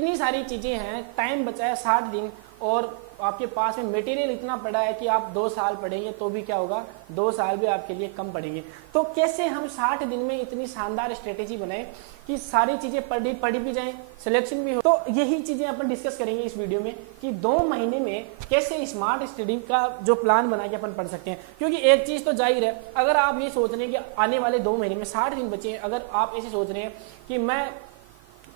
इतनी सारी चीजें हैं, टाइम बचा है 60 दिन और आपके पास में मटेरियल इतना पड़ा है कि आप 2 साल पढ़ेंगे तो भी क्या होगा, 2 साल भी आपके लिए कम पड़ेंगे। तो कैसे हम 60 दिन में इतनी शानदार स्ट्रेटेजी बनाएं कि सारी चीजें पढ़ी भी जाएं, सिलेक्शन भी हो। तो यही चीजें अपन डिस्कस करेंगे इस वीडियो में कि 2 महीने में कैसे स्मार्ट स्टडी का जो प्लान बना के अपन पढ़ सकते हैं। क्योंकि एक चीज तो जाहिर है, अगर आप ये सोच रहे हैं कि आने वाले 2 महीने में 60 दिन बचे हैं, अगर आप ऐसे सोच रहे हैं कि मैं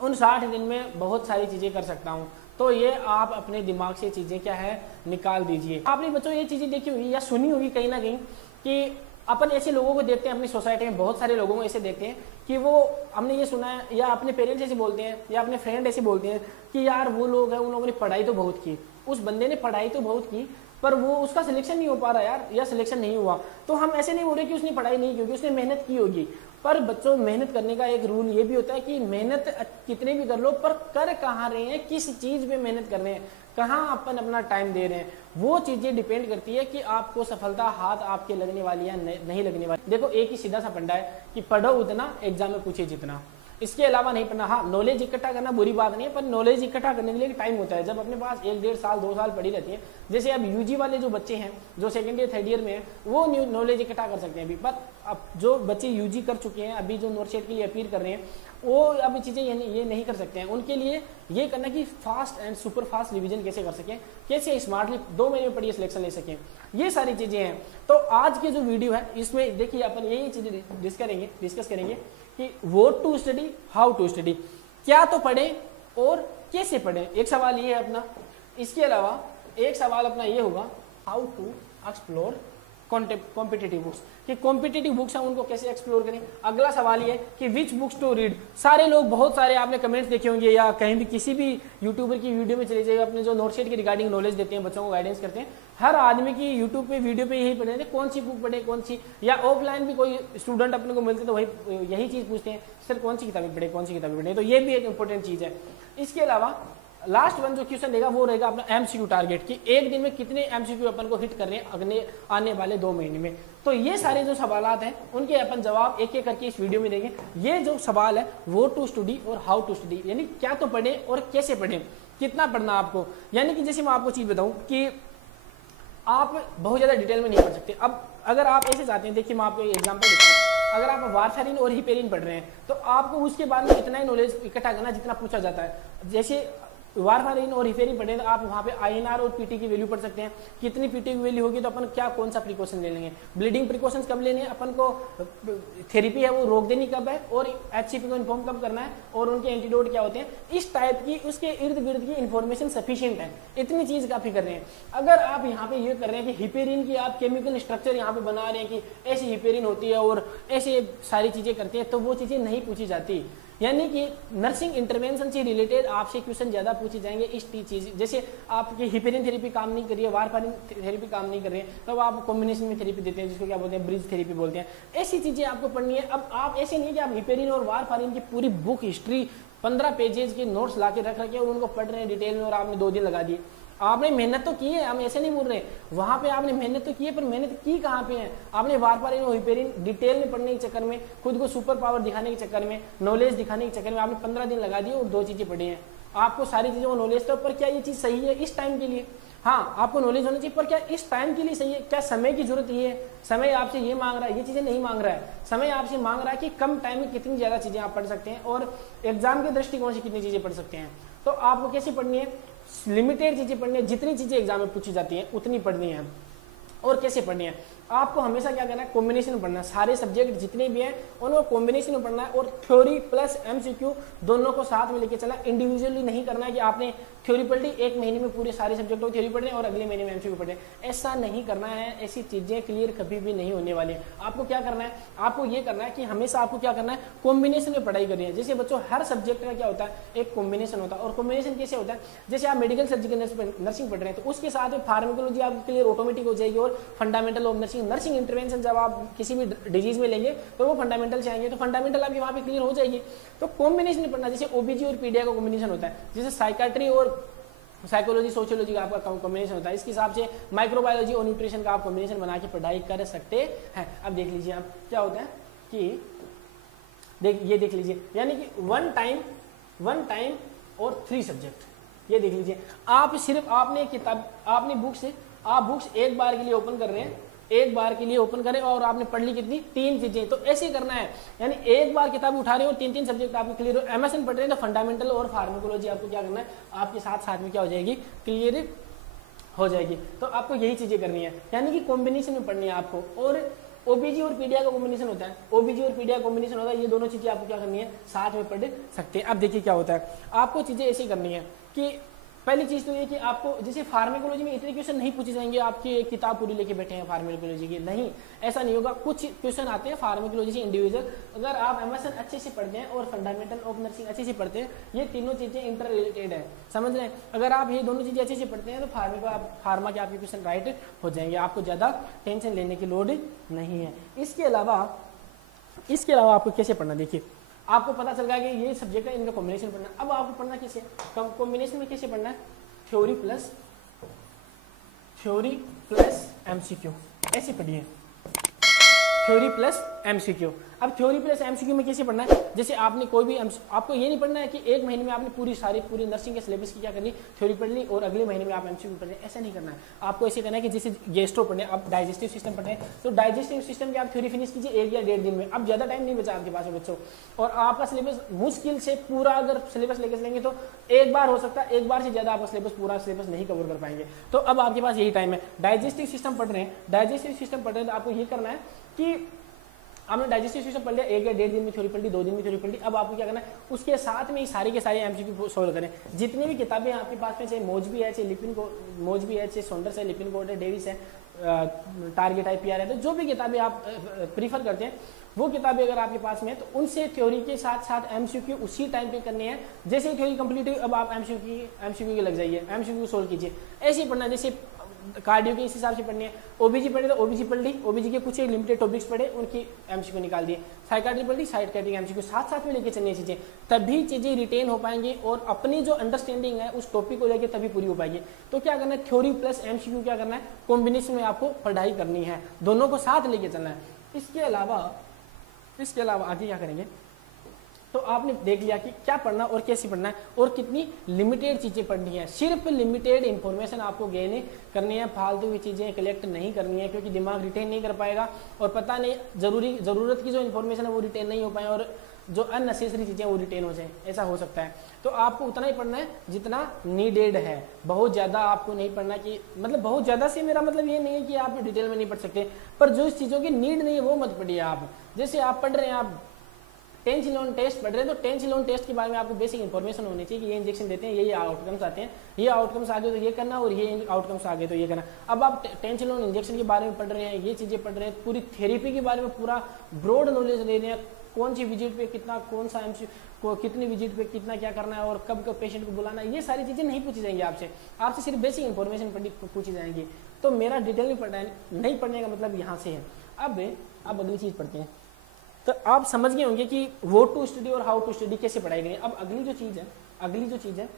उन 60 दिन में बहुत सारी चीजें कर सकता हूं, तो ये आप अपने दिमाग से चीजें क्या है निकाल दीजिए। आपने बच्चों ये चीजें देखी होगी या सुनी होगी कहीं ना कहीं कि अपन ऐसे लोगों को देखते हैं अपनी सोसाइटी में, बहुत सारे लोगों को ऐसे देखते हैं कि वो, हमने ये सुना है या अपने पेरेंट्स ऐसे बोलते हैं या अपने फ्रेंड ऐसे बोलते हैं कि यार वो लोग हैं, उन लोगों ने पढ़ाई तो बहुत की, उस बंदे ने पढ़ाई तो बहुत की पर वो उसका सिलेक्शन नहीं हो पा रहा यार, या सिलेक्शन नहीं हुआ। तो हम ऐसे नहीं बोल रहे कि उसने पढ़ाई नहीं की होगी, उसने मेहनत की होगी। पर बच्चों, मेहनत करने का एक रूल ये भी होता है कि मेहनत कितने भी कर लो पर कर कहाँ रहे हैं, किस चीज पे मेहनत कर रहे हैं, कहाँ अपन अपना टाइम दे रहे हैं, वो चीजें डिपेंड करती है कि आपको सफलता हाथ आपके लगने वाली या नहीं लगने वाली। देखो एक ही सीधा सा फंडा है कि पढ़ो उतना, एग्जाम में पूछे जितना, इसके अलावा नहीं पढ़ना। हाँ, नॉलेज इकट्ठा करना बुरी बात नहीं है, पर नॉलेज इकट्ठा करने के लिए टाइम होता है। जब अपने पास 1 1.5 साल 2 साल पड़ी रहती है, जैसे अब यूजी वाले जो बच्चे हैं जो सेकंड ईयर थर्ड ईयर में हैं, वो नॉलेज इकट्ठा कर सकते हैं अभी। पर अब जो बच्चे यूजी कर चुके हैं, अभी जो नोटशेट के लिए अपील कर रहे हैं, वो अभी चीजें ये नहीं कर सकते हैं। उनके लिए ये करना कि fast and super fast revision कैसे कर सकें, कैसे स्मार्टली 2 महीने में पढ़िए सिलेक्शन ले सकें, ये सारी चीजें हैं। तो आज की जो वीडियो है इसमें देखिए अपन यही चीजें डिस्कस करेंगे कि what to study, how to study, क्या तो पढ़ें और कैसे पढ़ें, एक सवाल ये है अपना। इसके अलावा एक सवाल अपना ये होगा how to explore competitive books, कि कॉम्पिटिटिव बुक्स हैं उनको कैसे एक्सप्लोर करें। अगला सवाल ये है कि विच बुक्स टू रीड। सारे लोग, बहुत सारे आपने कमेंट्स देखे होंगे या कहीं भी किसी भी यूट्यूबर की वीडियो में चले जाइए, अपने जो नोटशेट के रिगार्डिंग नॉलेज देते हैं, बच्चों को गाइडेंस करते हैं, हर आदमी की यूट्यूब पे वीडियो पे यही पढ़े थे कौन सी बुक पढ़े, कौन सी, या ऑफलाइन भी कोई स्टूडेंट अपने को मिलते तो वही यही चीज पूछते हैं, सर कौन सी किताबें पढ़े, कौन सी किताबें पढ़े। तो ये भी एक इंपॉर्टेंट चीज है। इसके अलावा लास्ट वन जो क्वेश्चन रहेगा वो रहेगा अपना एमसीक्यू टारगेट, कि एक दिन में कितने एमसीक्यू अपन को हिट कर रहे हैं अगले आने वाले 2 महीने में। तो ये सारे जो सवालात हैं उनके अपन जवाब एक एक करके इस वीडियो में देंगे। ये जो सवाल है वो टू स्टडी और हाउ टू स्टडी, यानी क्या तो पढ़े और कैसे पढ़े, कितना पढ़ना आपको। यानी कि जैसे मैं आपको चीज बताऊं कि आप बहुत ज्यादा डिटेल में नहीं पढ़ सकते। अब अगर आप ऐसे चाहते हैं, देखिए मैं आपको एग्जाम्पल देता हूँ, अगर आप वारफेरिन और हिपेरिन पढ़ रहे हैं तो आपको उसके बाद में इतना ही नॉलेज इकट्ठा करना जितना पूछा जाता है। जैसे वारफेरिन और हिपेरिन पढ़े तो आप वहाँ पे आईएनआर और पीटी की वैल्यू पढ़ सकते हैं, कितनी पीटी की वैल्यू होगी तो अपन क्या कौन सा प्रिकॉशन ले लेंगे, ब्लीडिंग प्रिकॉशंस कब लेने हैं, अपन को थेरेपी है वो रोक देनी कब है, और एचसीपी को इन्फॉर्म कब करना है, और उनके एंटीडोट क्या होते हैं, इस टाइप की उसके इर्द गिर्द की इन्फॉर्मेशन सफिशिएंट है। इतनी चीज काफी कर रहे हैं। अगर आप यहाँ पे ये कर रहे हैं कि हिपेरिन की आप केमिकल स्ट्रक्चर यहाँ पे बना रहे हैं कि ऐसी हिपेरिन होती है और ऐसे सारी चीजें करती है, तो वो चीजें नहीं पूछी जाती। यानी कि नर्सिंग इंटरवेंशन से रिलेटेड आपसे क्वेश्चन ज्यादा पूछे जाएंगे इस चीज। जैसे आपकी हिपेरिन थेरेपी काम नहीं कर रही है, वारफेरिन थेरेपी काम नहीं कर रही है, तब आप कॉम्बिनेशन में थेरेपी देते हैं जिसको क्या बोलते हैं, ब्रिज थेरेपी बोलते हैं। ऐसी चीजें आपको पढ़नी है। अब आप ऐसे नहीं कि आप हिपेरिन और वारफेरिन की पूरी बुक हिस्ट्री 15 पेजेस के नोट्स लाके रख रखे और उनको पढ़ रहे हैं डिटेल में और आपने 2 दिन लगा दिए। आपने मेहनत तो की है, हम ऐसे नहीं बोल रहे, वहां पे आपने मेहनत तो की है, पर मेहनत की कहाँ पे है। आपने वारफेरिन और हिपेरिन डिटेल में पढ़ने के चक्कर में, खुद को सुपर पावर दिखाने के चक्कर में, नॉलेज दिखाने के चक्कर में आपने 15 दिन लगा दिए और 2 चीजें पढ़ी हैं। आपको सारी चीजों को नॉलेज तो, पर क्या ये चीज सही है इस टाइम के लिए? हाँ, आपको नॉलेज होनी चाहिए, पर क्या इस टाइम के लिए सही है? क्या समय की जरूरत ये है? समय आपसे ये मांग रहा है, ये चीजें नहीं मांग रहा है। समय आपसे मांग रहा है कि कम टाइम में कितनी ज्यादा चीजें आप पढ़ सकते हैं और एग्जाम के दृष्टिकोण से कितनी चीजें पढ़ सकते हैं। तो आपको कैसे पढ़नी है? लिमिटेड चीजें पढ़नी है, जितनी चीजें एग्जाम में पूछी जाती हैं उतनी पढ़नी है। और कैसे पढ़नी है? आपको हमेशा क्या करना है, कॉम्बिनेशन पढ़ना है। सारे सब्जेक्ट जितने भी हैं उनको कॉम्बिनेशन में पढ़ना है और थ्योरी प्लस एमसीक्यू दोनों को साथ में लेके चला। इंडिविजुअली नहीं करना है कि आपने थ्योरी पढ़ ली, एक महीने में पूरे सारे सब्जेक्टों की थ्योरी पढ़ रहे और अगले महीने में एमसीक्यू पढ़ रहे, ऐसा नहीं करना है। ऐसी चीजें क्लियर कभी भी नहीं होने वाली। आपको क्या करना है, आपको ये करना है कि हमेशा आपको क्या करना है, कॉम्बिनेशन में पढ़ाई करनी है। जैसे बच्चों हर सब्जेक्ट का क्या होता है, एक कॉम्बिनेशन होता है। और कॉम्बिनेशन कैसे होता है, जैसे आप मेडिकल सर्जिकल नर्सिंग पढ़ रहे हैं तो उसके साथ में फार्माकोलॉजी आपके क्लियर ऑटोमेटिक हो जाएगी और फंडामेंटल ऑफ नर्सिंग इंटरवेंशन जब आप किसी भी डिजीज में लेंगे तो वो फंडामेंटल से आएंगे, तो फंडामेंटल आपकी वहां पे क्लियर हो जाएगी। तो कॉम्बिनेशन पढ़ना, जैसे ओबीजी और पीडीआई का कॉम्बिनेशन होता है, जैसे साइकाट्री और साइकोलॉजी सोशियोलॉजी का आपका कॉम्बिनेशन होता है, इसके हिसाब से माइक्रोबायोलॉजी और न्यूट्रिशन का आप कॉम्बिनेशन बना के पढ़ाई कर सकते हैं। अब देख लीजिए आप क्या होता है कि ये देख लीजिए, यानी कि वन टाइम और 3 सब्जेक्ट। ये देख लीजिए, आप सिर्फ आपने किताब आपने बुक्स एक बार के लिए ओपन कर रहे हैं, एक बार के लिए ओपन करें और आपने पढ़ ली कितनी 3 चीजें। तो ऐसे ही करना है, यानी एक बार किताब उठा रहे हो 3 सब्जेक्ट आपके क्लियर हो। एमएसएन पढ़ रहे हैं तो फंडामेंटल और फार्माकोलॉजी आपको क्या करना है, आपके साथ में क्या हो जाएगी, क्लियर हो जाएगी। तो आपको यही चीजें करनी है, यानी कि कॉम्बिनेशन में पढ़नी है आपको। और ओबीजी और पीडीआई का कॉम्बिनेशन होता है, ओबीजी और पीडीआई कॉम्बिनेशन होता है, ये दोनों चीजें आपको क्या करनी है, साथ में पढ़ सकते हैं। अब देखिए क्या होता है, आपको चीजें ऐसी करनी है कि पहली चीज तो ये कि आपको जैसे फार्माकोलॉजी में इतने क्वेश्चन नहीं पूछे जाएंगे आपकी एक किताब पूरी लेके बैठे हैं फार्माकोलॉजी की, नहीं, ऐसा नहीं होगा। कुछ क्वेश्चन आते हैं फार्माकोलॉजी से इंडिविजुअल, अगर आप एमएसएन अच्छे से पढ़ते हैं और फंडामेंटल ऑफ नर्सिंग अच्छे से पढ़ते हैं, ये तीनों चीजें इंटर रिलेटेड है, समझ रहे हैं। अगर आप ये दोनों चीजें अच्छे से पढ़ते हैं तो फार्मा के आपके क्वेश्चन राइट हो जाएंगे, आपको ज्यादा टेंशन लेने की लोड नहीं है। इसके अलावा आपको कैसे पढ़ना, देखिए आपको पता चल गया कि ये सब्जेक्ट है, इनका कॉम्बिनेशन पढ़ना। अब आपको पढ़ना कैसे, कॉम्बिनेशन में कैसे पढ़ना है, थ्योरी प्लस एमसीक्यू, ऐसे पढ़िए, थ्योरी प्लस एमसीक्यू। अब थ्योरी प्लस एमसीक्यू में कैसे पढ़ना है, जैसे आपने कोई भी आपको ये नहीं पढ़ना है कि एक महीने में आपने पूरी नर्सिंग के सिलेबस की क्या करनी, थ्योरी पढ़ ली और अगले महीने में आप एमसीक्यू पढ़ रहे, ऐसा नहीं करना है। आपको ऐसे करना है कि जैसे गेस्ट्रो पढ़ने, आप डाइजेस्टिव सिस्टम पढ़ रहे हैं तो डाइजेस्टिव सिस्टम की आप थ्योरी फिनिश कीजिए 1 या 1.5 दिन में। अब ज्यादा टाइम नहीं बचा आपके पास बच्चों, और आपका सिलेबस मुश्किल से पूरा अगर सिलेबस लेके चलेंगे तो एक बार हो सकता है, एक बार से ज्यादा आपका पूरा सिलेबस नहीं कवर कर पाएंगे। तो अब आपके पास यही टाइम है, डाइजेस्टिव सिस्टम पढ़ रहे हैं, तो आपको ये करना है कि आपने डाइजेस्टिव सिस्टम पढ़ लिया, 1 या 1.5 दिन में थ्योरी पढ़ ली, 2 दिन में थ्योरी पढ़ ली। अब आपको क्या करना है, उसके साथ में ही सारे के सारे एमसीक्यू सोल्व करें। जितनी भी किताबें आपके पास में, चाहे मौजबी है, चाहे सॉन्डर्स है, लिपिन कोड है, डेविस है, टारगेट है, पीआर है, तो जो भी किताबें आप प्रीफर करते हैं वो किताबें अगर आपके पास में है तो उनसे थ्योरी के साथ एमसीक्यू उसी टाइम पे करने हैं। जैसे ही थ्योरी कंप्लीट हुई अब आप एमसीक्यू के लग जाइए, एमसीक्यू सोल्व कीजिए। ऐसे ही पढ़ना, जैसे कार्डियो के इस हिसाब से पढ़नी है, ओबीजी पढ़े तो ओबीजी पढ़ ली, ओबीजी के कुछ एक लिमिटेड टॉपिक्स पढ़े, उनकी एमसीक्यू निकाल दिए, साइकाट्री पढ़ ली, साइकाट्री एमसीक्यू साथ में लेके चलनी चीजें, तभी चीजें रिटेन हो पाएंगी और अपनी जो अंडरस्टैंडिंग है उस टॉपिक को लेकर तभी पूरी हो पाएगी। तो क्या करना है, थ्योरी प्लस एमसीक्यू क्या करना है, कॉम्बिनेशन में आपको पढ़ाई करनी है, दोनों को साथ लेके चलना है। इसके अलावा आगे क्या करेंगे, तो आपने देख लिया कि क्या पढ़ना और कैसे पढ़ना है और कितनी लिमिटेड चीजें पढ़नी है। सिर्फ लिमिटेड इंफॉर्मेशन आपको गेन करनी है, फालतू की चीजें कलेक्ट नहीं करनी है, क्योंकि दिमाग रिटेन नहीं कर पाएगा और पता नहीं जरूरत की जो इन्फॉर्मेशन है वो रिटेन नहीं हो पाए और जो अननेसेसरी चीजें वो रिटेन हो जाए, ऐसा हो सकता है। तो आपको उतना ही पढ़ना है जितना नीडेड है, बहुत ज्यादा आपको नहीं पढ़ना कि मतलब बहुत ज्यादा से मेरा मतलब ये नहीं है कि आप डिटेल में नहीं पढ़ सकते, पर जो इस चीजों की नीड नहीं है वो मत पढ़िए आप। जैसे आप पढ़ रहे हैं, आप 10 सिलोन टेस्ट पढ़ रहे हैं तो 10 सिलोन टेस्ट के बारे में आपको बेसिक इन्फॉर्मेशन होनी चाहिए कि ये इंजेक्शन देते हैं, ये आउटकम्स आते हैं, ये आउटकम्स आ गए तो ये करना और ये आउटकम्स आ गए तो ये करना। अब आप 10 सिलोन इंजेक्शन के बारे में पढ़ रहे हैं, ये चीजें पढ़ रहे हैं, पूरी थेरेपी के बारे में पूरा ब्रॉड नॉलेज ले रहे हैं, कौन सी विजिट पे कितना, कौन सा कितनी विजिट पे कितना क्या करना है और कब पेशेंट को बुलाना है, ये सारी चीजें नहीं पूछी जाएंगी आपसे सिर्फ बेसिक इन्फॉर्मेशन पूछी जाएंगी। तो मेरा डिटेल नहीं पढ़ने का मतलब यहाँ से है। अब अगली चीज पढ़ते हैं। तो आप समझ गए होंगे कि वो टू स्टडी और हाउ टू स्टडी कैसे पढ़ाई गई। अब अगली जो चीज है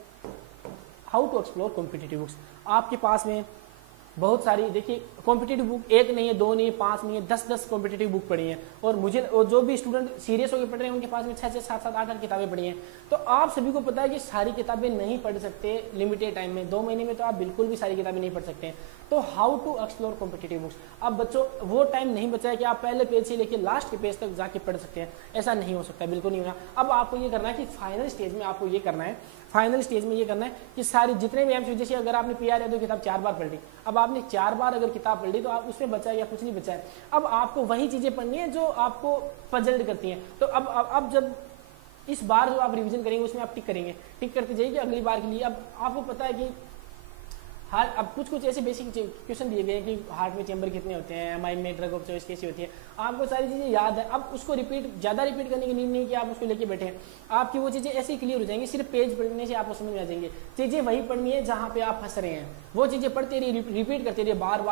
how to explore competitive books. आपके पास में बहुत सारी, देखिए कॉम्पिटिटिव बुक एक नहीं है, 2 नहीं है, 5 नहीं है, 10 कॉम्पिटिटिव बुक पढ़ी हैं और जो भी स्टूडेंट सीरियस होकर पढ़ रहे हैं उनके पास में 6 7 8 किताबें पढ़ी हैं। तो आप सभी को पता है कि सारी किताबें नहीं पढ़ सकते लिमिटेड टाइम में, 2 महीने में तो आप बिल्कुल भी सारी किताबें नहीं पढ़ सकते। तो how to explore competitive books, अब बच्चों वो टाइम नहीं बचा है कि आप पहले पेज से लेकर लास्ट के पेज तक जाके पढ़ सकते हैं, ऐसा नहीं हो सकता, बिल्कुल नहीं होगा। अब आपको ये करना है कि फाइनल स्टेज में आपको ये करना है, कि सारी जितने भी एमसीक्यू, जैसे अगर आपने पीआर यादव किताब 4 बार पढ़ ली, अब आपने 4 बार अगर किताब पढ़ ली तो आप उसमें बचा है या कुछ नहीं बचा है। अब आपको वही चीजें पढ़नी है जो आपको पजल्ड करती हैं। तो अब जब इस बार जो आप रिवीजन करेंगे उसमें आप टिक करते जाइए अगली बार के लिए। अब आपको पता है कि अब कुछ ऐसे बेसिक क्वेश्चन दिए गए हैं कि हार्ट में चेंबर कितने होते हैं, एमआई में ड्रग ऑफ चॉइस कैसी होती है, आपको सारी चीजें याद है। अब उसको ज्यादा रिपीट करने की नीड नहीं कि आप उसको लेके बैठे हैं, आपकी वो चीजें ऐसे क्लियर हो जाएंगी, सिर्फ पेज पढ़ने से आपको समझ में आ जाएंगे। चीजें वही पढ़नी है जहां पे आप फंस रहे हैं, वो चीजें पढ़ते रहिए, रिपीट करते रहिए, बार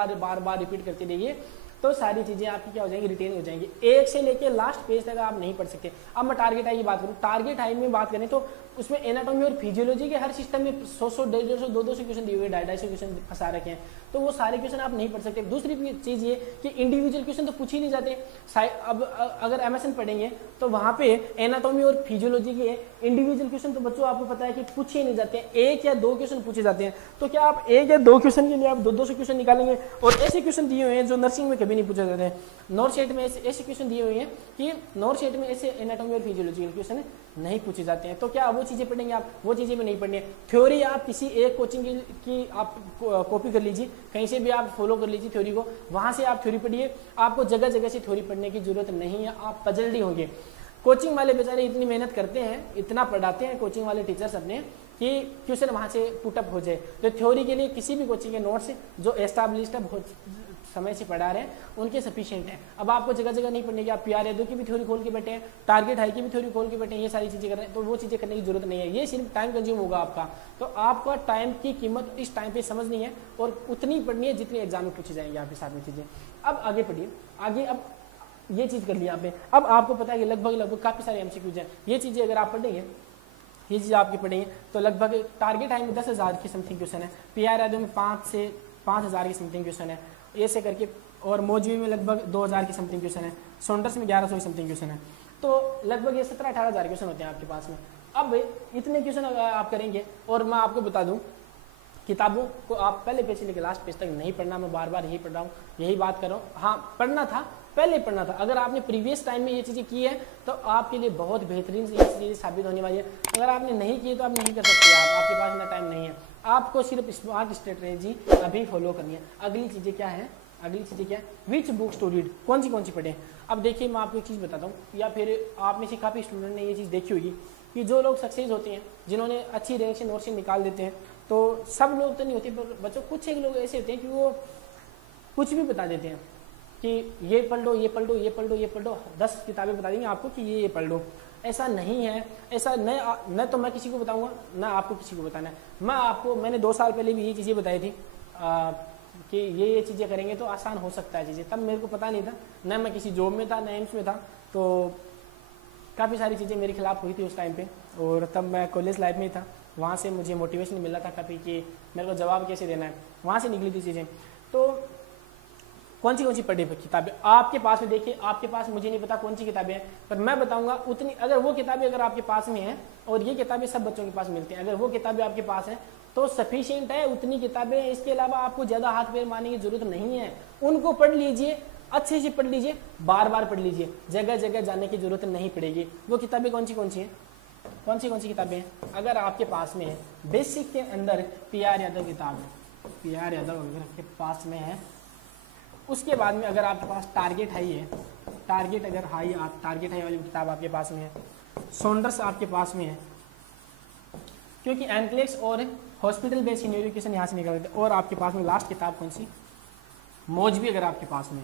बार रिपीट करते रहिए, तो सारी चीजें आपकी क्या हो जाएंगी, रिटेन हो जाएंगी। एक से लेके लास्ट पेज तक आप नहीं पढ़ सकते। अब मैं टारगेट हाई की बात करूं, टारगेट हाई में बात करें तो उसमें एनाटॉमी और फिजियोलॉजी के हर सिस्टम में 100 150 200 क्वेश्चन दिए हुए, 250 क्वेश्चन फंसा रखे हैं, तो वो सारे क्वेश्चन आप नहीं पढ़ सकते। दूसरी चीज ये कि इंडिविजुअल क्वेश्चन तो पूछ ही नहीं जाते। अब अगर एमएसएन पढ़ेंगे तो वहां पे एनाटॉमी और फिजियोलॉजी के इंडिविजुअल क्वेश्चन तो बच्चों आपको पता है कि पूछे नहीं जाते हैं, 1 या 2 क्वेश्चन पूछे जाते हैं। तो क्या आप 1 या 2 क्वेश्चन के लिए आप 200 क्वेश्चन निकालेंगे? और ऐसे क्वेश्चन दिए हुए हैं जो नर्सिंग में कभी नहीं पूछे जाते हैं। नॉर्थ सेट में ऐसे क्वेश्चन दिए हुए हैं कि नॉर्थ सेट में ऐसे एनाटॉमी और फिजियोलॉजी के क्वेश्चन नहीं पूछे जाते हैं। तो क्या वो चीजें पढ़ेंगे आप? वो चीजें भी नहीं पढ़नी है। थ्योरी आप किसी एक कोचिंग की आप कॉपी कर लीजिए, कहीं से भी आप फॉलो कर लीजिए थ्योरी को, वहां से आप थ्योरी पढ़िए। आपको जगह जगह से थ्योरी पढ़ने की जरूरत नहीं है, आप पजल्डी होंगे। कोचिंग वाले बेचारे इतनी मेहनत करते हैं, इतना पढ़ाते हैं कोचिंग वाले टीचर्स अपने कि क्वेश्चन वहां से पुटअप हो जाए। तो थ्योरी के लिए किसी भी कोचिंग के नोट्स जो एस्टैब्लिश्ड समय से पढ़ा रहे हैं उनके सफिशिएंट है। अब आपको जगह जगह नहीं पढ़ने की, आप पीआर यादव की भी थ्योरी खोल के बैठे हैं, टारगेट हाई की भी थ्योरी खोल के बैठे हैं, ये सारी चीजें कर रहे हैं, तो वो चीजें करने की जरूरत नहीं है। ये सिर्फ टाइम कंज्यूम होगा आपका। तो आपका टाइम की कीमत इस टाइम पे समझनी है और उतनी पढ़नी है जितनी एग्जाम में पूछी जाएंगी आपके साथ में चीजें। अब आगे पढ़िए, आगे अब ये चीज कर लिया आपने। अब आपको पता है कि लगभग काफी सारे एमसीक्यूज हैं। ये चीजें अगर आप पढ़ेंगे, ये चीज आपकी पढ़ेंगे तो लगभग टारगेट हाई में 10,000 की समथिंग क्वेश्चन है, पीआर यादव में 5 से 5,000 की समथिंग क्वेश्चन है, ऐसे करके, और मौजवी में लगभग 2,000 की समथिंग क्वेश्चन है, सोंडर्स में 1100 की समथिंग क्वेश्चन है। तो लगभग ये 17-18,000 क्वेश्चन होते हैं आपके पास में। अब इतने क्वेश्चन आप करेंगे, और मैं आपको बता दूं किताबों को आप पहले पेज से लेकर लास्ट पेज तक नहीं पढ़ना। मैं बार बार यही पढ़ रहा हूँ, यही बात कर रहा हूँ। हाँ, पढ़ना था, पहले पढ़ना था। अगर आपने प्रीवियस टाइम में ये चीजें की है तो आपके लिए बहुत बेहतरीन ये चीजें साबित होने वाली है। अगर आपने नहीं की तो आप नहीं कर सकते, आपके पास इतना टाइम नहीं है। आपको सिर्फ स्मार्ट स्ट्रेटेजी अभी फॉलो करनी है। अगली चीजें क्या है? अगली चीजें क्या है? विच बुक्स टू रीड, कौन सी पढ़ें। अब देखिए, मैं आपको एक चीज बताता हूँ, या फिर आप में से काफी स्टूडेंट ने ये चीज देखी होगी कि जो लोग सक्सेस होते हैं, जिन्होंने अच्छी रैंक से नोट से निकाल देते हैं, तो सब लोग तो नहीं होते बच्चों, कुछ एक लोग ऐसे होते हैं कि वो कुछ भी बता देते हैं कि ये पढ़ लो, ये पढ़ लो, ये पढ़ लो, ये पढ़ लो, 10 किताबें बता देंगे आपको कि ये पढ़ लो। ऐसा नहीं है, ऐसा न तो मैं किसी को बताऊंगा ना आपको किसी को बताना है। मैंने 2 साल पहले भी ये चीज़ें बताई थी कि ये चीज़ें करेंगे तो आसान हो सकता है चीज़ें। तब मेरे को पता नहीं था, न मैं किसी जॉब में था, न एम्स में था, तो काफ़ी सारी चीज़ें मेरे खिलाफ हुई थी उस टाइम पे। और तब मैं कॉलेज लाइफ में था, वहाँ से मुझे मोटिवेशन मिला था काफ़ी कि मेरे को जवाब कैसे देना है, वहाँ से निकली थी चीज़ें। तो कौन सी पढ़ी किताबें आपके पास में, देखिए आपके पास, मुझे नहीं पता कौन सी किताबें हैं, पर मैं बताऊंगा उतनी। अगर वो किताबें अगर आपके पास में हैं, और ये किताबें सब बच्चों के पास मिलती हैं, अगर वो किताबें आपके पास हैं तो सफिशिएंट है, उतनी किताबें। इसके अलावा आपको ज्यादा हाथ पैर मारने की जरूरत नहीं है। उनको पढ़ लीजिए, अच्छे से पढ़ लीजिए, बार बार पढ़ लीजिए, जगह जगह जाने की जरूरत नहीं पड़ेगी। वो किताबें कौन सी हैं? कौन सी किताबें हैं? अगर आपके पास में है, बेसिक के अंदर पीआर यादव किताब है, पीआर यादव अगर आपके पास में है, उसके बाद में अगर आपके पास टारगेट हाई है, टारगेट हाई वाली किताब आपके पास में है, सोंडर्स आपके पास में है, क्योंकि एनक्लेक्स और हॉस्पिटल बेस्ड इन एजुकेशन यहाँ से निकल गए। और आपके पास में लास्ट किताब कौन सी? मौजवी अगर आपके पास में।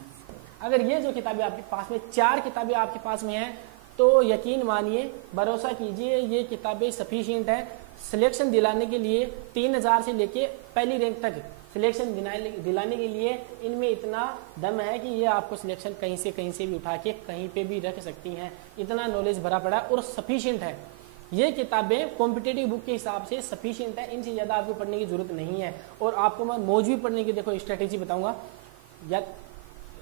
अगर ये जो किताबें आपके पास में, 4 किताबें आपके पास में है, तो यकीन मानिए, भरोसा कीजिए, ये किताबें सफिशिएंट है सिलेक्शन दिलाने के लिए। 3,000 से लेके पहली रैंक तक सिलेक्शन दिलाने के लिए इनमें इतना दम है कि ये आपको सिलेक्शन कहीं से भी उठा के कहीं पे भी रख सकती हैं। इतना नॉलेज भरा पड़ा है और सफिशिएंट है। ये किताबें कॉम्पिटेटिव बुक के हिसाब से सफिशिएंट है, इनसे ज़्यादा आपको पढ़ने की जरूरत नहीं है। और आपको मैं मौजवी पढ़ने की देखो स्ट्रेटेजी बताऊंगा, या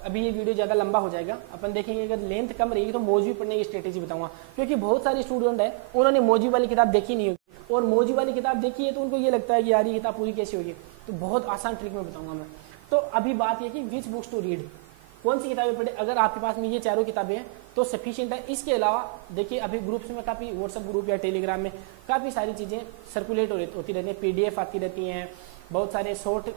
अभी ये वीडियो ज़्यादा लंबा हो जाएगा, अपन देखेंगे अगर लेंथ कम रहेगी तो मौजवी पढ़ने की स्ट्रेटेजी बताऊंगा। क्योंकि बहुत सारे स्टूडेंट है, उन्होंने मौजवी वाली किताब देखी नहीं होगी, और मौजवी वाली किताब देखी है तो उनको ये लगता है कि यार ये किताब पूरी कैसी होगी। तो बहुत आसान ट्रिक में बताऊंगा मैं। तो अभी बात ये कि विच बुक्स टू रीड, कौन सी किताबें पढ़े। अगर आपके पास में ये 4 किताबें हैं तो सफिशिएंट है। इसके अलावा देखिए, अभी ग्रुप्स में काफ़ी, व्हाट्सएप ग्रुप या टेलीग्राम में काफ़ी सारी चीज़ें सर्कुलेट होती रहती हैं, PDF आती रहती हैं, बहुत सारे शॉर्ट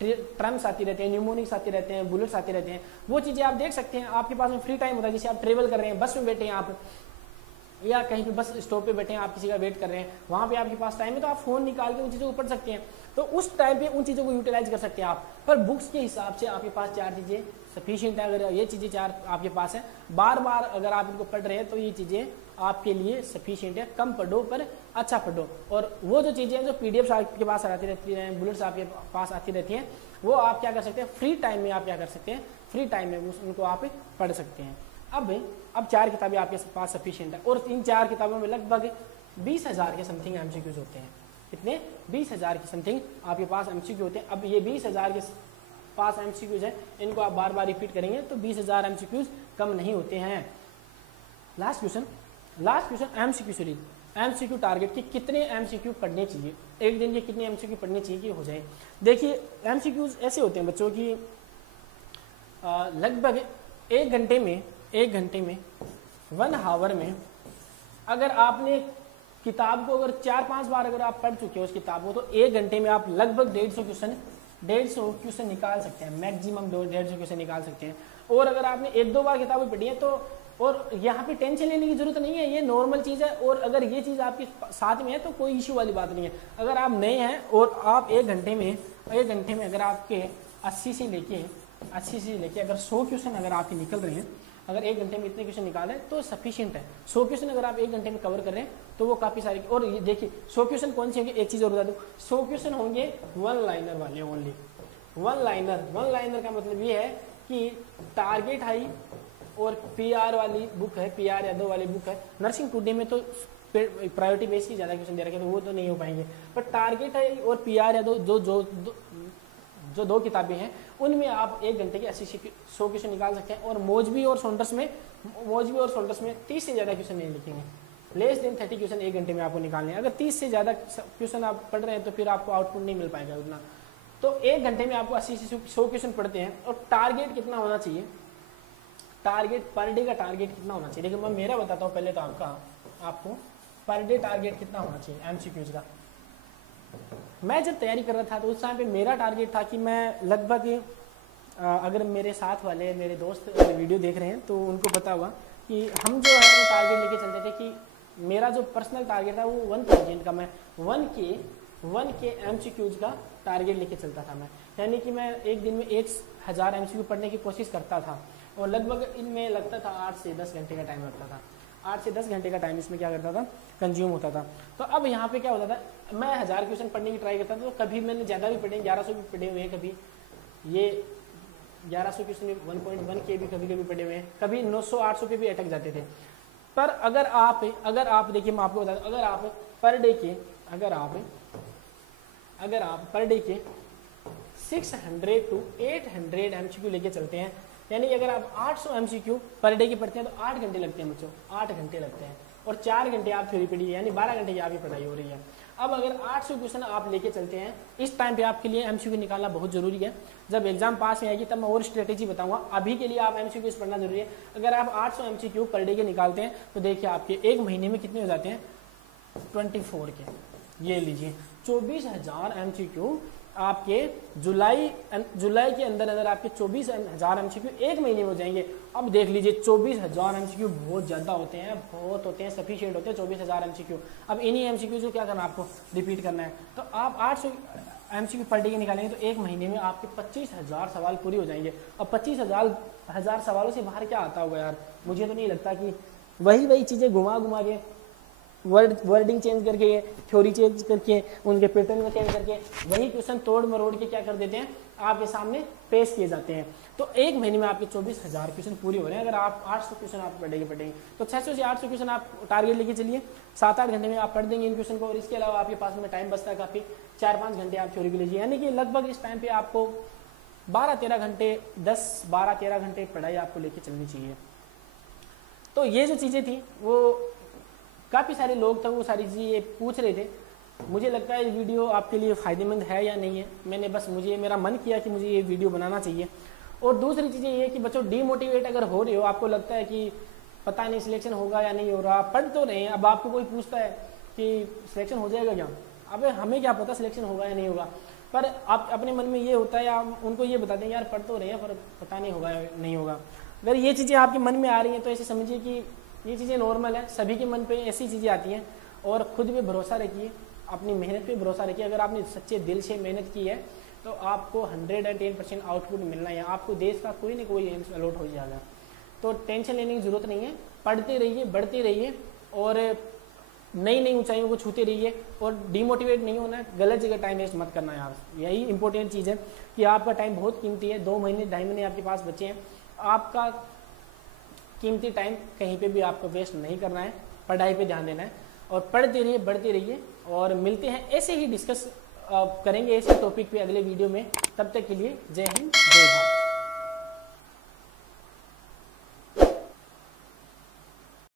टर्म्स आती रहते हैं, न्यूमोनिक्स आती रहते हैं, बुलेट्स आते रहते हैं। वो चीज़ें आप देख सकते हैं। आपके पास में फ्री टाइम होता है, जैसे आप ट्रेवल कर रहे हैं, बस में बैठे हैं आप, या कहीं पे बस स्टॉप पे बैठे हैं, आप किसी का वेट कर रहे हैं, वहाँ पे आपके पास टाइम है, तो आप फोन निकाल के उन चीज़ों को पढ़ सकते हैं। तो उस टाइम पे उन चीज़ों को यूटिलाइज कर सकते हैं आप। पर बुक्स के हिसाब से आपके पास 4 चीज़ें सफिशिएंट है। अगर ये चीज़ें 4 आपके पास है, बार बार अगर आप इनको पढ़ रहे हैं तो ये चीज़ें आपके लिए सफिशिएंट है। कम पढ़ो पर अच्छा पढ़ो। और वो जो चीज़ें हैं जो PDF आपके पास आती रहती हैं, बुलेट्स आपके पास आती रहती हैं, वो आप क्या कर सकते हैं, फ्री टाइम में आप क्या कर सकते हैं, फ्री टाइम में उनको आप पढ़ सकते हैं। अब 4 किताबें आपके पास सफिशिएंट है, और इन 4 किताबों में लगभग 20,000 के समथिंग MCQs होते हैं। कितने? 20,000 के समथिंग आपके पास MCQ होते हैं। अब ये 20,000 के पास MCQs है, इनको आप बार बार रिपीट करेंगे तो 20,000 MCQs कम नहीं होते हैं। Last question MCQ series, MCQ target के कितने MCQ पढ़ने चाहिए, एक दिन के कितने MCQ पढ़ने चाहिए कि हो जाए। देखिए MCQs ऐसे होते हैं बच्चों की लगभग एक घंटे में 1 आवर में अगर आपने किताब को अगर 4-5 बार अगर आप पढ़ चुके हो उस किताब को, तो 1 घंटे में आप लगभग 150 क्वेश्चन निकाल सकते हैं, मैक्सिमम 150 क्वेश्चन निकाल सकते हैं। और अगर आपने 1-2 बार किताबें पढ़ी है तो, और यहाँ पे टेंशन लेने की जरूरत नहीं है, ये नॉर्मल चीज़ है। और अगर ये चीज़ आपके साथ में है तो कोई इश्यू वाली बात नहीं है। अगर आप नए हैं और आप एक घंटे में अगर आपके 80 से लेके अगर 100 क्वेश्चन अगर आपके निकल रहे हैं, अगर 1 घंटे में इतने क्वेश्चन निकालें तो सफिशिएंट है। 100 क्वेश्चन अगर आप 1 घंटे में कवर कर रहे हैं तो वो काफ़ी सारे। और ये देखिए 100 क्वेश्चन कौन से होंगे, एक चीज़ और बता दूँ, 100 क्वेश्चन होंगे 1 लाइनर वाले ओनली। 1 लाइनर का मतलब ये है कि टारगेट हाई और PR वाली बुक है, PR यादव वाली बुक है। नर्सिंग टुडे में तो प्रायोरिटी बेस की ज़्यादा क्वेश्चन दे रखे तो वो तो नहीं हो पाएंगे, पर टारगेट है और PR यादव जो 2 किताबें हैं उनमें आप 1 घंटे के 80-100 क्वेश्चन निकाल सकते हैं। और मौजवी और सोल्डर्स में 30 से ज़्यादा क्वेश्चन नहीं लिखेंगे, लेस देन 30 क्वेश्चन 1 घंटे में आपको निकालने हैं। अगर 30 से ज़्यादा क्वेश्चन आप पढ़ रहे हैं तो फिर आपको आउटपुट नहीं मिल पाएगा उतना। तो 1 घंटे में आपको 80 से 100 क्वेश्चन पढ़ते हैं। और टारगेट कितना होना चाहिए, टारगेट पर डे का टारगेट कितना होना चाहिए, देखिए मैं मेरा बताता हूँ पहले तो आपको पर डे टारगेट कितना होना चाहिए MCQs का। मैं जब तैयारी कर रहा था तो उस टाइम पे मेरा टारगेट था कि मैं लगभग अगर मेरे साथ वाले मेरे दोस्त वीडियो देख रहे हैं तो उनको पता होगा कि हम जो है वो टारगेट लेके चलते थे कि मेरा जो पर्सनल टारगेट था वो 1% का, मैं 1K MCQs का टारगेट लेके चलता था मैं। यानी कि मैं एक दिन में 1000 MCQ पढ़ने की कोशिश करता था और लगभग इनमें लगता था 8 से 10 घंटे का टाइम लगता था। 8 से 10 घंटे का टाइम इसमें क्या करता था, कंज्यूम होता था। तो अब यहाँ पे क्या होता था, मैं 1000 क्वेश्चन पढ़ने की ट्राई करता था तो कभी मैंने ज़्यादा भी पढ़े, 1100 भी पढ़े हुए हैं, कभी ये 1100 क्वेश्चन 1.1K भी कभी पढ़े हुए हैं, कभी 900-800 पे भी अटक जाते थे। पर अगर आप देखिए मैं आपको बता दूं, अगर आप पर डे के 600 to 800 MCQ लेके चलते हैं, यानी अगर आप 800 MCQ पर डे की पढ़ते हैं तो 8 घंटे लगते हैं बच्चों, 8 घंटे लगते हैं। और 4 घंटे आप थ्योरी पढ़िए, यानी 12 घंटे की आपकी पढ़ाई हो रही है। अब अगर 800 क्वेश्चन आप लेके चलते हैं, इस टाइम पे आपके लिए MCQ निकालना बहुत जरूरी है। जब एग्जाम पास में आएगी तब मैं और स्ट्रेटेजी बताऊंगा, अभी के लिए आप MCQ पढ़ना जरूरी है। अगर आप 800 MCQ पर डे के निकालते हैं तो देखिए आपके एक महीने में कितने हो जाते हैं, 24 के, ये लीजिए 24,000 MCQ आपके जुलाई के अंदर आपके 24,000 MCQ एक महीने में हो जाएंगे। अब देख लीजिए 24,000 MCQ बहुत ज़्यादा होते हैं, सफिशिएंट होते हैं 24,000 MCQ। अब इन्हीं MCQ को क्या करना है, आपको रिपीट करना है। तो आप 800 MCQ पर डे के निकालेंगे तो एक महीने में आपके 25,000 सवाल पूरे हो जाएंगे। अब 25,000 सवालों से बाहर क्या आता होगा यार, मुझे तो नहीं लगता कि वही चीज़ें घुमा के वर्डिंग चेंज करके, थ्योरी चेंज करके, उनके पैटर्न में चेंज करके वही क्वेश्चन तोड़ मरोड़ के क्या कर देते हैं, आपके सामने पेश किए जाते हैं। तो एक महीने में आपके 24,000 क्वेश्चन पूरे हो रहे हैं। अगर आप 800 क्वेश्चन आप पढ़ेंगे तो 600 से 800 क्वेश्चन आप टारगेट लेके चलिए, 7-8 घंटे में आप पढ़ देंगे इन क्वेश्चन को। और इसके अलावा आपके पास में टाइम बचता है काफ़ी, 4-5 घंटे आप थ्योरी को लीजिए, यानी कि लगभग इस टाइम पे आपको 12-13 घंटे 10-12-13 घंटे पढ़ाई आपको लेके चलनी चाहिए। तो ये जो चीज़ें थी वो काफ़ी सारे लोग थे, वो सारी चीज़ें पूछ रहे थे। मुझे लगता है ये वीडियो आपके लिए फ़ायदेमंद है या नहीं है, मुझे मेरा मन किया कि मुझे ये वीडियो बनाना चाहिए। और दूसरी चीज़ें ये कि बच्चों डीमोटिवेट अगर हो रहे हो, आपको लगता है कि पता नहीं सिलेक्शन होगा या नहीं हो रहा, पढ़ तो रहे हैं, अब आपको कोई पूछता है कि सिलेक्शन हो जाएगा क्या, अब हमें क्या पता सिलेक्शन होगा या नहीं होगा, पर आप अपने मन में ये होता है, आप उनको ये बता दें यार पढ़ तो रहे हैं पर पता नहीं होगा या नहीं होगा। अगर ये चीज़ें आपके मन में आ रही हैं तो ऐसे समझिए कि ये चीज़ें नॉर्मल है, सभी के मन पे ऐसी चीज़ें आती हैं। और खुद पे भरोसा रखिए, अपनी मेहनत पे भरोसा रखिए। अगर आपने सच्चे दिल से मेहनत की है तो आपको 110% आउटपुट मिलना है, आपको देश का कोई ना कोई एम्स अलॉट हो जाएगा। तो टेंशन लेने की ज़रूरत नहीं है, पढ़ते रहिए, बढ़ते रहिए और नई ऊंचाइयों को छूते रहिए। और डिमोटिवेट नहीं होना है, गलत जगह टाइम वेस्ट मत करना यार, यही इंपॉर्टेंट चीज़ है कि आपका टाइम बहुत कीमती है। 2 महीने 2.5 महीने आपके पास बचे हैं, आपका कीमती टाइम कहीं पे भी आपको वेस्ट नहीं करना है, पढ़ाई पे ध्यान देना है। और पढ़ते रहिए, बढ़ते रहिए, और मिलते हैं ऐसे ही डिस्कस करेंगे ऐसे टॉपिक पे अगले वीडियो में। तब तक के लिए जय हिंद, जय भारत।